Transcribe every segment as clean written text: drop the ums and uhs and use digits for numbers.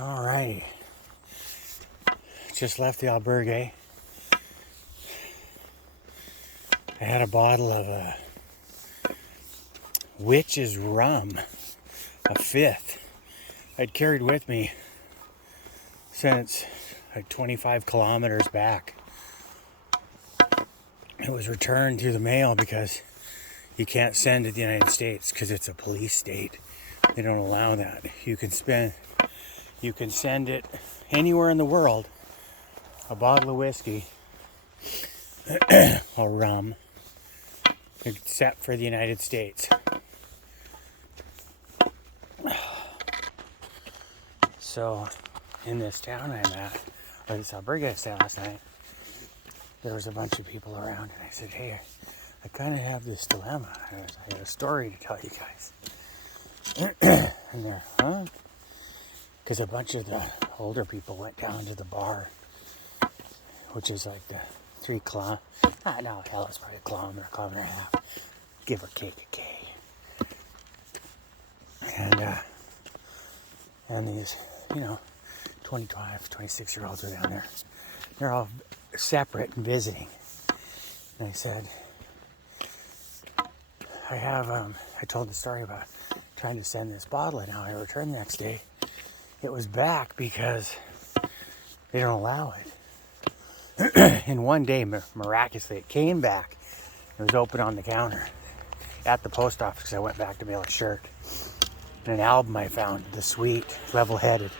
Alrighty. Just left the albergue. I had a bottle of witch's rum, a fifth. I'd carried with me since like 25 kilometers back. It was returned through the mail because you can't send to the United States because it's a police state. They don't allow that. You can send it anywhere in the world, a bottle of whiskey or rum, except for the United States. So, in this town I'm at, or this albergue I stayed last night, there was a bunch of people around, and I said, hey, I kind of have this dilemma. I got a story to tell you guys. And they're, huh? Because a bunch of the older people went down to the bar, which is like the 3 kilometer, no, hell, it's probably a kilometer and a half, give or take a K. And these, 25, 26-year-olds are down there. They're all separate and visiting. And I said, I told the story about trying to send this bottle, and how I returned the next day. It was back because they don't allow it. In one day, miraculously, it came back. It was open on the counter at the post office because I went back to mail a shirt. And an album I found, The Sweet, Level-Headed,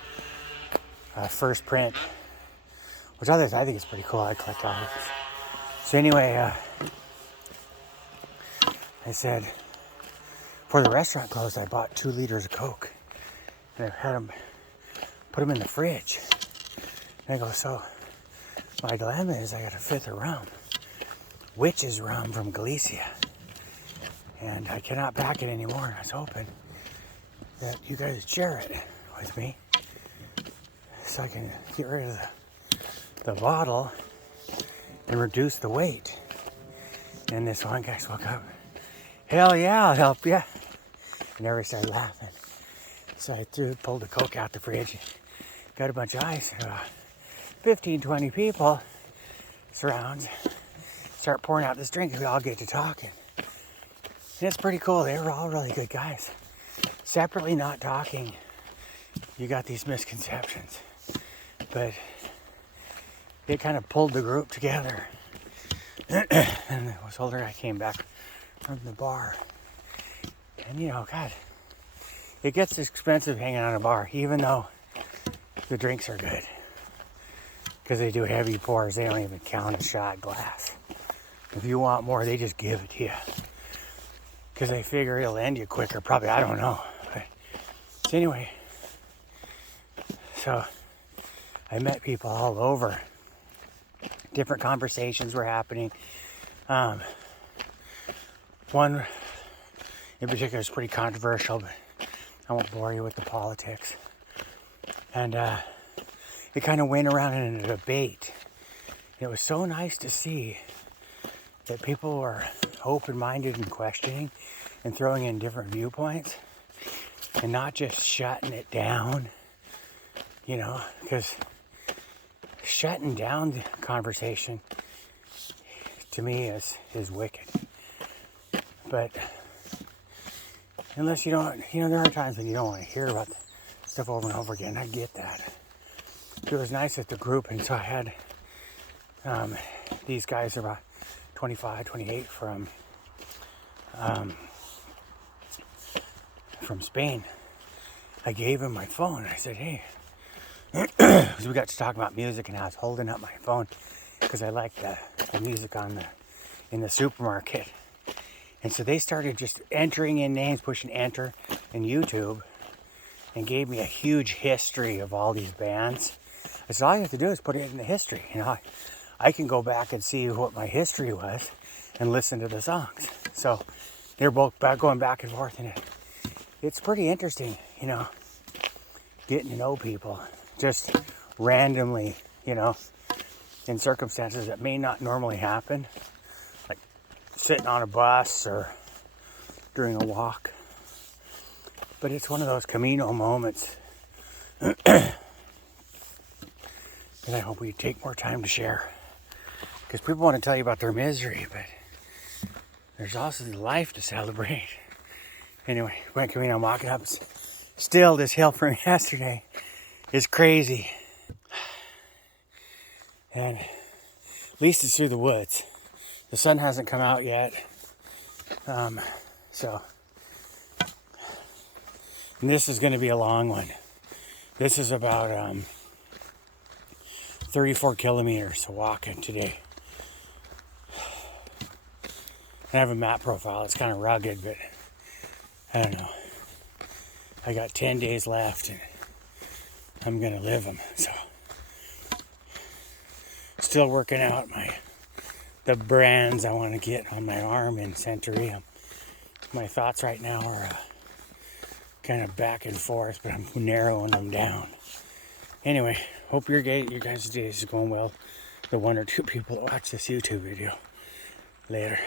first print, which I think is pretty cool. I collect albums. So anyway, I said, before the restaurant closed, I bought 2 liters of Coke. And I had them, put them in the fridge. And I go, so my dilemma is I got a fifth of rum, witch's rum from Galicia. And I cannot pack it anymore. And I was hoping that you guys share it with me so I can get rid of the bottle and reduce the weight. And this one guy spoke up, hell yeah, I'll help you. And everybody started laughing. So I pulled the Coke out the fridge, got a bunch of ice, 15, 20 people surround, start pouring out this drink, and we all get to talking. And it's pretty cool. They were all really good guys. Separately not talking, you got these misconceptions. But it kind of pulled the group together. And this older guy came back from the bar. And God, it gets expensive hanging out in a bar, even though the drinks are good. Because they do heavy pours. They don't even count a shot glass. If you want more, they just give it to you. Because they figure it'll end you quicker. Probably, I don't know. But, so anyway, so I met people all over. Different conversations were happening. One in particular is pretty controversial, but I won't bore you with the politics. And it kind of went around in a debate. It was so nice to see that people were open-minded and questioning and throwing in different viewpoints and not just shutting it down, because shutting down the conversation to me is wicked. But unless you don't, there are times when you don't want to hear about stuff over and over again. I get that. It was nice at the group, and so I had these guys are about 25, 28 from Spain. I gave him my phone. I said, hey, because we got to talk about music, and I was holding up my phone because I like the music in the supermarket. And so they started just entering in names, pushing enter in YouTube, and gave me a huge history of all these bands. I said, all you have to do is put it in the history. I can go back and see what my history was and listen to the songs. So they're both going back and forth, and it's pretty interesting, getting to know people just randomly, in circumstances that may not normally happen, like sitting on a bus or during a walk. But it's one of those Camino moments And I hope we take more time to share. Because people want to tell you about their misery, but there's also the life to celebrate. Anyway, went Camino, I'm walking up. Still, this hill from yesterday is crazy. And at least it's through the woods. The sun hasn't come out yet. So, and this is going to be a long one. This is about 34 kilometers of walking today. I have a map profile. It's kind of rugged, but I don't know. I got 10 days left, and I'm going to live them. So, still working out the brands I want to get on my arm in Centurium. My thoughts right now are kind of back and forth, but I'm narrowing them down. Anyway, hope your guys' day is going well. The one or two people that watch this YouTube video. Later.